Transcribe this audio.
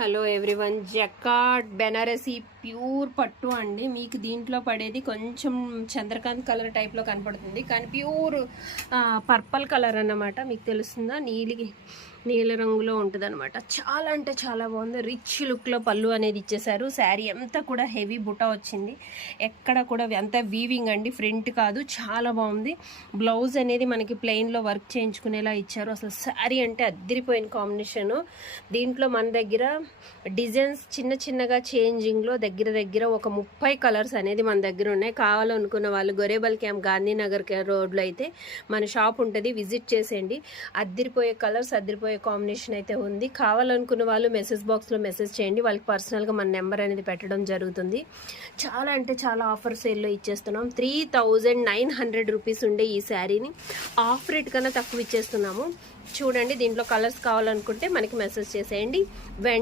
Hello everyone, jacquard Banarasi pure పట్టు అండి. మీకు దీంట్లో పడేది కొంచెం చంద్రకాంత్ కలర్ టైప్లో కనపడుతుంది, కానీ ప్యూర్ పర్పల్ కలర్ అన్నమాట. మీకు తెలుస్తుందా? నీల రంగులో ఉంటుంది అనమాట. చాలా అంటే చాలా బాగుంది. రిచ్ లుక్లో పళ్ళు అనేది ఇచ్చేసారు. శారీ అంతా కూడా హెవీ బుటా వచ్చింది. ఎక్కడ కూడా అంతా వీవింగ్ అండి, ఫ్రంట్ కాదు. చాలా బాగుంది. బ్లౌజ్ అనేది మనకి ప్లెయిన్లో వర్క్ చేయించుకునేలా ఇచ్చారు. అసలు శారీ అంటే అద్దరిపోయిన కాంబినేషను. దీంట్లో మన దగ్గర డిజైన్స్ చిన్న చిన్నగా చేంజింగ్లో దగ్గర ఒక 30 కలర్స్ అనేది మన దగ్గర ఉన్నాయి. కావాలనుకున్న వాళ్ళు గొరేబల్ క్యాంప్ గాంధీనగర్ రోడ్లో అయితే మన షాప్ ఉంటుంది, విజిట్ చేసేయండి. అద్దరిపోయే కలర్స్, అద్దరిపోయే కాంబినేషన్ అయితే ఉంది. కావాలనుకున్న వాళ్ళు మెసేజ్ బాక్స్లో మెసేజ్ చేయండి. వాళ్ళకి పర్సనల్గా మన నెంబర్ అనేది పెట్టడం జరుగుతుంది. చాలా అంటే చాలా ఆఫర్ సేల్లో ఇచ్చేస్తున్నాం. 3900 రూపీస్ ఉండే ఈ శారీని ఆఫ్ రేట్ కన్నా తక్కువ ఇచ్చేస్తున్నాము. చూడండి, దీంట్లో కలర్స్ కావాలనుకుంటే మనకి మెసేజ్ చేసేయండి.